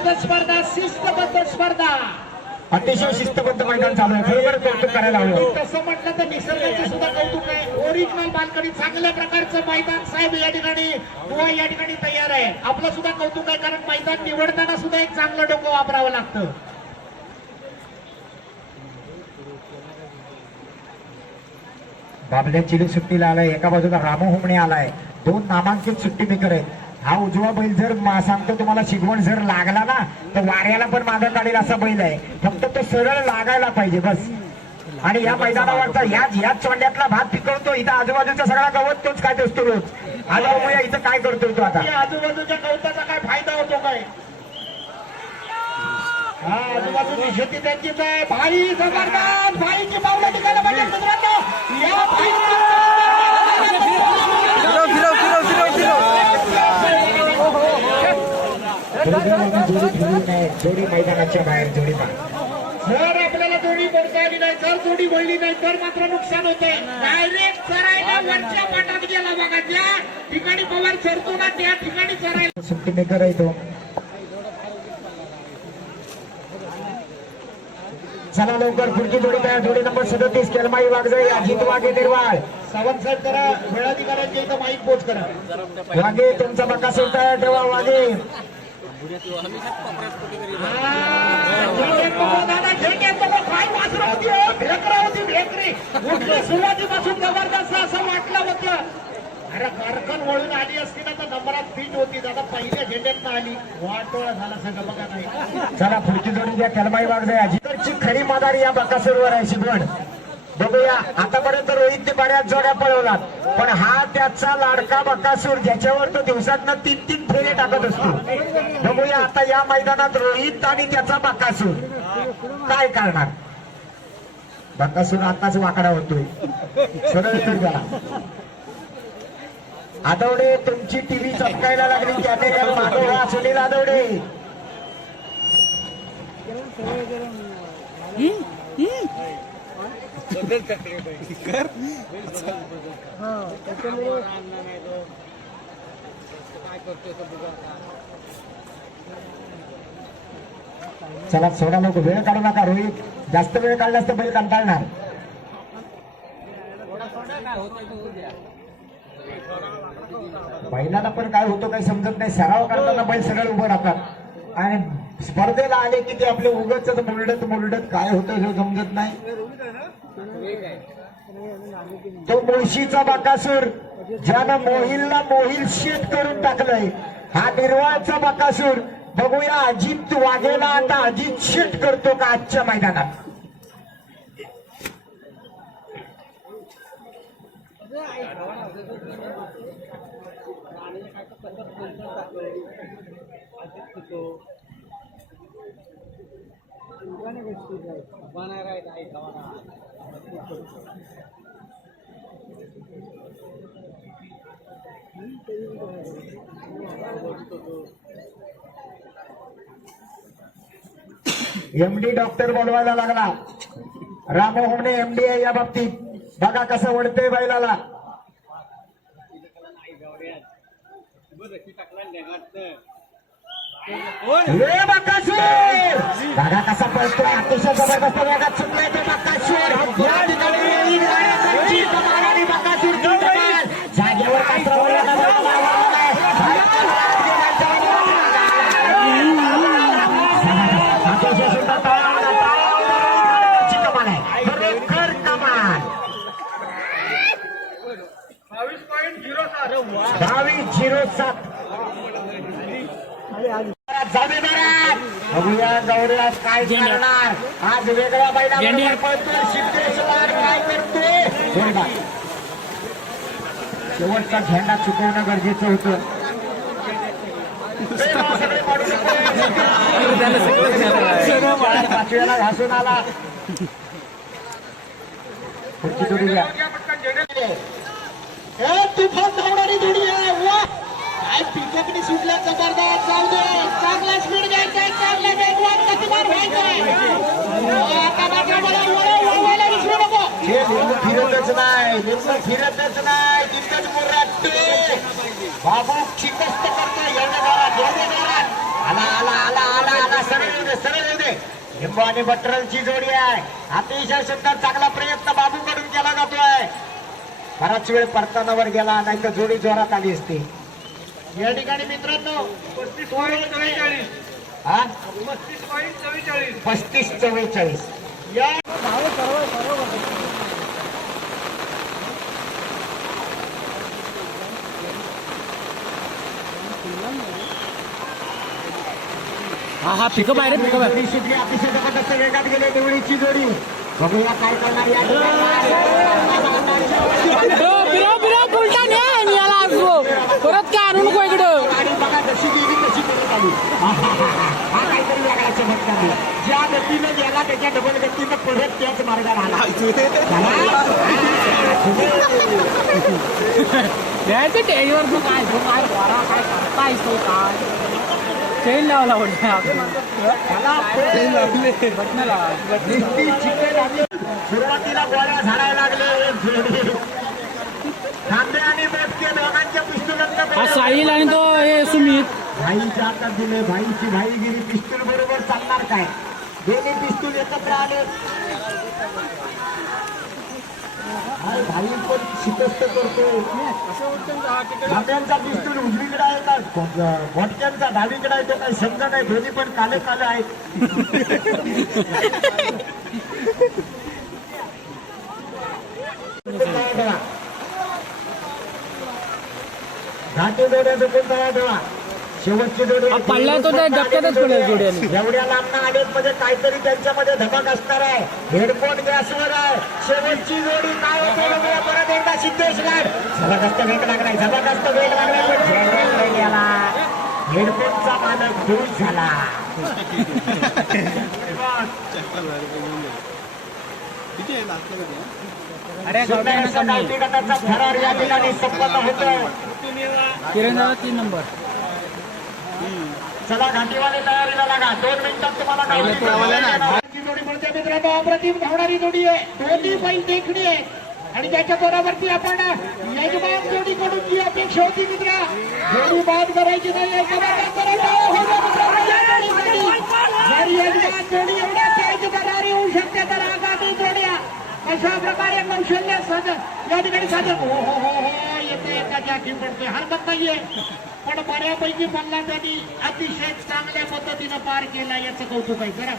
शिस्तबद्ध स्पर्धा शिस्तबद्ध स्पर्धा. अतिशय शिस्तबद्ध मैदान चालू आहे. खरोखर कौतुक करायला हवं. तसं म्हटलं तर निसर्गाचे सुद्धा कौतुक आहे. ओरिजिनल बालकडी चांगल्या प्रकारचं मैदान साहेब या ठिकाणी बुवा या ठिकाणी तयार आहे. आपलं सुद्धा कौतुक आहे कारण मैदान निवडताना सुद्धा एक चांगलं डोकं वापरावं लागतं. बाबल्या चिली सुट्टीला आलाय. एका बाजूला रामू हुमणे आलाय. दोन नामांकित सुट्टी मेकर आहेत. हा उजवा बैल जर सांगतो तुम्हाला शिकवण जर लागला ना तर वाऱ्याला पण मागं काढेल असा बैल आहे. फक्त तो सरळ लागायला पाहिजे बस. आणि या मैदानावरचा याच याच चोंड्यातला भात पिकवतो इथं आजूबाजूचा सगळा गवत तोच काय असतो रोज. आज बघूया इथं काय करतो तो आता? आजूबाजूच्या गवताचा काय फायदा होतो काय? हा आजूबाजूची शेती त्यांचीच आहे भाई जबरदस्त भाईची पावलं टिकायला पाहिजे मित्रांनो या जोडी ठेवली नाही जोडी मैदानाच्या बाहेर जोडी जर आपल्याला जोडी बोलता आली नाही जर जोडी बोलली नाही तर मात्र नुकसान होते डायरेक्ट चरायला वरच्या पाटात गेला बघा. ज्या ठिकाणी पवार चरतो ना त्या ठिकाणी चरायला सुट्टी मेकर आहे तो चला लवकर पुढची जोडी तयार जोडी नंबर सदतीस केलमाई वागजाई अजित वाघे निर्वाळ. सावंत साहेब करा वेळाधिकाऱ्यांच्या इथं माईक पोच करा. वाघे तुमचा बकासूर तयार ठेवा वाघे. सुरुवातीपासून जबरदस्त असं वाटलं होतं अरे कारखान वळून आली असती ना तर नंबरात फिट होती दादा पहिल्या झेंड्यात आली वाटोळा झाला सगळं बघा नाही चला पुढची जोडी द्या कलमाई वागजाई अजितची खरी मादारी या बकासूरवर आहे शिकवण बघूया. आतापर्यंत रोहितने बऱ्याच जोड्या पळवलात. पण हा त्याचा लाडका बकासूर ज्याच्यावर तो दिवसातनं तीन तीन फेरे टाकत असतो. बघूया आता या मैदानात रोहित आणि त्याचा बकासूर काय करणार? बकासूर आताच वाकडा होतोय. सरळ आदवडे तुमची टीव्ही चटकायला लागली. कॅमेऱ्यात मागोवा सुनील आदवडे. चला सोडा लोक वेळ काढू नका रोहित. जास्त वेळ काढला तर बैल कंटाळणार. बैलाला पण काय होतं काही समजत नाही. सराव करताना बैल सरळ उभं राहतात. आणि स्पर्धेला आले की ते आपले उगच मुरडत मुरडत काय होतं हे समजत नाही. तो मुळशीचा बकासूर ज्यानं मोहिलला मोहिल शेत करून टाकलंय. हा निर्वाळचा बकासूर. बघूया अजित वाघेला आता अजित शेट करतो का आजच्या मैदानात? एमडी डॉक्टर बोलवायला लागला. रामो होमणे एमडी आहे या बाबतीत. बघा कसं ओढतंय बैलाला. रे बघा कसा पळतोय अतिशय जबरदस्त वेगात सुटलाय तो या ठिकाणी कमाल. जागेवर अतिशय सुंदर कमाल आहे खरोखर कमाल बावीस झिरो सात जामीनदारात बघूया गौरी आज काय करणार. आज वेगळ्या बैला पळतोय. सिद्धेश लाड काय करतोय. शेवटचा झेंडा चुकवणं गरजेचं होतं. पाचव्याला घासून आला पुढची जोडी घ्या हे तुफान धावणारी जोडी आहे. वा सुटल्या चांगला स्पीड घ्यायचा चांगला वेगवान गतिमान आता मला वळवायला विसरू नको. फिरतच नाही फिरतच नाही तिथंच बाबू शिकस्त करतो एवढ्या एवढ्या आला आला आला आला सरळ येऊ दे सरळ येऊ दे. लिंबू आणि बटरलची जोडी आहे. अतिशय सुंदर चांगला प्रयत्न बाबूकडून केला जातोय. बराच वेळ परतानावर गेला नाही तर जोडी जोरात आली असती. या ठिकाणी मित्रांनो पस्तीस पॉईंट चव्वेचाळीस. हा? पस्तीस पॉईंट चव्वेचाळीस. पस्तीस चव्वेचाळीस. या हा हा पिकअप आहे रे पिकअप आहे. सुटली अतिशय जबरदस्त वेगात गेले निवडीची जोडी. बघूया काय करणार या ठिकाणी. बिराव बिराव उलटा नाही याला असो परत काय आणू नको इकडं गाडी बघा जशी गेली तशी परत आली हा काहीतरी वेगळा चमत्कार आहे. ज्या गतीनं गेला त्याच्या डबल गतीनं परत त्याच मार्गाने आला. द्यायचं तू काय? तो काय बोरा काय करताय तो काय? चेन लावला आली. सुरुवातीला गोळ्या झाडायला लागले. आणि दोघांच्या साहिल आणि तो हे सुमित. भाईच्या हातात दिले भाईची भाईगिरी पिस्तूल बरोबर चालणार काय? दोन्ही पिस्तूल एकत्र आले. भाई पण शिकस्त करतो. खांद्यांचा पिस्तूल उजवीकडे आहे का? भटक्यांचा डावीकडे आहे तो काही समजा नाही. दोन्ही पण काले काले आहेत. घाटे जोड्या कोणता तयार ठेवा शेवटची जोडी पडला तो त्या डबक्यातच पडेल जोड्याने. एवढ्या लांब आलेत म्हणजे काहीतरी त्यांच्यामध्ये धमक असणार आहे. हेडफोन गॅसवर आहे. शेवटची जोडी काय होते बघूया. परत एकदा सिद्धेश गाड जबरदस्त वेग लागलाय जबरदस्त वेग लागलाय पण झेंड्यात नाही गेला. हेडफोनचा मालक खुश झाला. अरे सुंदर गावठी गटाचा फरार या ठिकाणी संपन्न होतोय किरण तीन नंबर. चला घाटीवाले तयारीला लागा दोन मिनिटात तुम्हाला जोडी म्हणते मित्रांनो अप्रतिम धावणारी जोडी आहे दोन्ही बैल देखणी आहे आणि त्याच्या बरोबरती आपण यजमान जोडीकडून जी अपेक्षा होती मित्र जोडी बाद करायची नाही आहे. जबरदस्त अशा प्रकारे कौशल्य साधन या ठिकाणी साधन. हो हो हो हो येते एकाच्या पडते. हरकत नाहीये. पण बऱ्यापैकी पल्ला त्यांनी अतिशय चांगल्या पद्धतीनं पार केला याचं कौतुक आहे. बरं